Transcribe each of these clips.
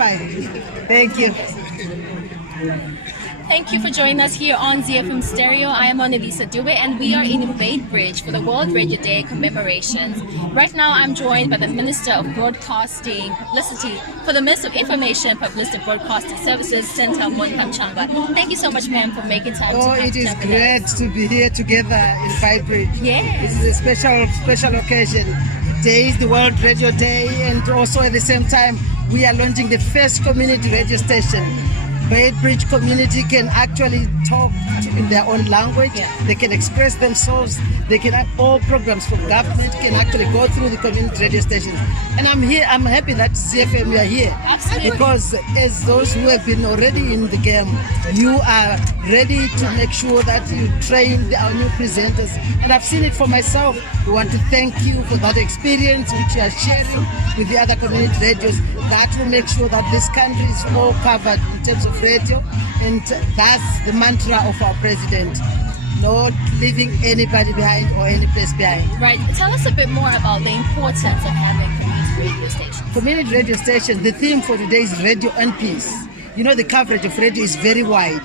fine. Thank you. Thank you for joining us here on ZiFM Stereo. I am Annalisa Dube and we are in Beitbridge for the World Radio Day commemorations. Right now I'm joined by the Minister of Broadcasting Publicity for the Minister of Information, Publicity Broadcasting Services, Senator Mutsvangwa. Thank you so much, ma'am, for making time to it is great to be here together in Beitbridge. Yes. This is a special occasion. Today is the World Radio Day, and also at the same time we are launching the first community radio station. Beitbridge community can actually talk in their own language. Yeah. They can express themselves. They can have all programs from government can actually go through the community radio stations. And I'm here. I'm happy that ZiFM we are here. Absolutely. Because as those who have been already in the game, you are ready to make sure that you train our new presenters. And I've seen it for myself. We want to thank you for that experience which you are sharing with the other community radios. That will make sure that this country is all covered in terms of radio, and that's the mantra of our president, not leaving anybody behind or any place behind. Right. Tell us a bit more about the importance of having community radio stations. Community radio stations, the theme for today is radio and peace. You know, the coverage of radio is very wide.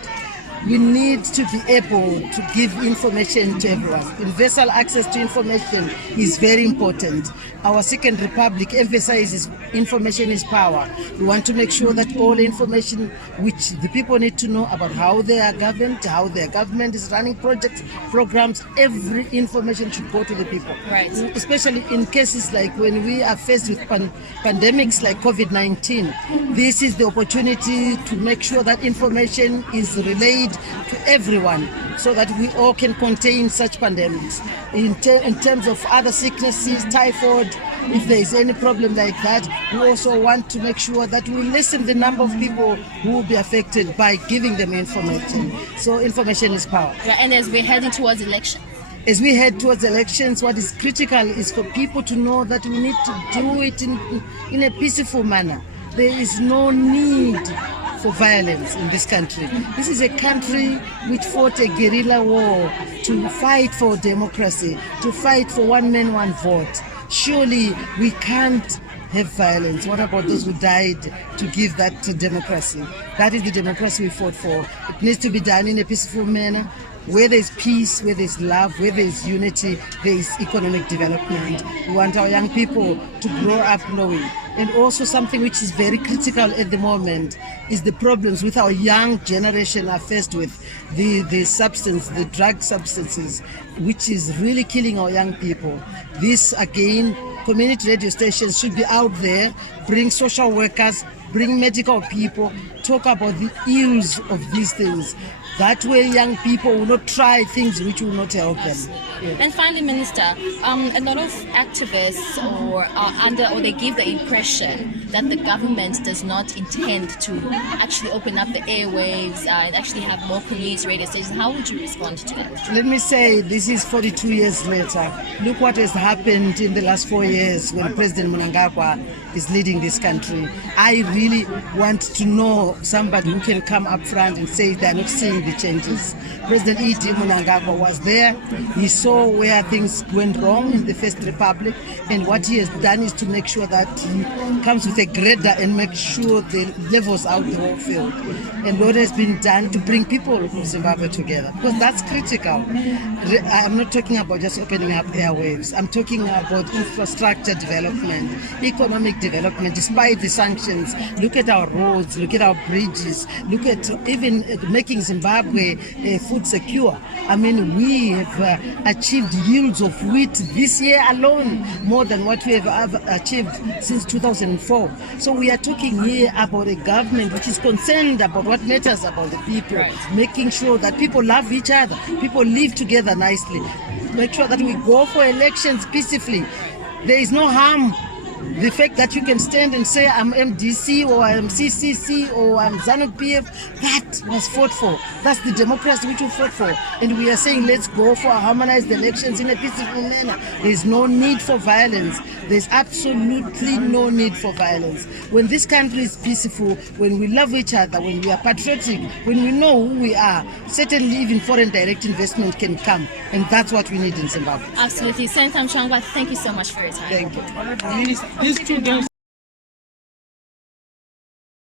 We need to be able to give information to everyone. Universal access to information is very important. Our Second Republic emphasizes information is power. We want to make sure that all information which the people need to know about how they are governed, how their government is running projects, programs, every information should go to the people. Right. Especially in cases like when we are faced with pandemics like COVID-19. This is the opportunity to make sure that information is relayed to everyone so that we all can contain such pandemics. In terms of other sicknesses, typhoid, if there is any problem like that, we also want to make sure that we lessen the number of people who will be affected by giving them information. So information is power. Yeah, and as we're heading towards election. As we head towards elections, what is critical is for people to know that we need to do it in a peaceful manner. There is no need for violence in this country. This is a country which fought a guerrilla war to fight for democracy, to fight for one man, one vote. Surely we can't have violence. What about those who died to give that to democracy? That is the democracy we fought for. It needs to be done in a peaceful manner. Where there is peace, where there is love, where there is unity, there is economic development. We want our young people to grow up knowing. And also something which is very critical at the moment is the problems with our young generation are faced with. The drug substances, which is really killing our young people. This again, community radio stations should be out there, bring social workers, bring medical people, talk about the ills of these things. That way young people will not try things which will not help them. Yeah. And finally, Minister, a lot of activists or they give the impression that the government does not intend to actually open up the airwaves and actually have more community radio stations. How would you respond to that? Let me say, this is 42 years later. Look what has happened in the last 4 years when President Mutsvangwa is leading this country. I really want to know somebody who can come up front and say they're not seeing the changes. President Mutsvangwa was there. He saw where things went wrong in the First Republic, and what he has done is to make sure that he comes with a grader and make sure the levels out the whole field. And what has been done to bring people from Zimbabwe together, because that's critical. I'm not talking about just opening up airwaves. I'm talking about infrastructure development, economic development, despite the sanctions. Look at our roads, look at our bridges, look at even making Zimbabwe food secure. I mean, we have achieved yields of wheat this year alone, more than what we have achieved since 2004. So we are talking here about a government which is concerned about what matters about the people, right, making sure that people love each other, people live together nicely, make sure that we go for elections peacefully. There is no harm. The fact that you can stand and say I'm MDC or I'm CCC or I'm ZANU-PF, that was fought for. That's the democracy which we fought for. And we are saying let's go for harmonized elections in a peaceful manner. There is no need for violence. There's absolutely no need for violence. When this country is peaceful, when we love each other, when we are patriotic, when we know who we are, certainly even foreign direct investment can come. And that's what we need in Zimbabwe. Absolutely. Senator Mutsvangwa, thank you so much for your time. Thank you. These two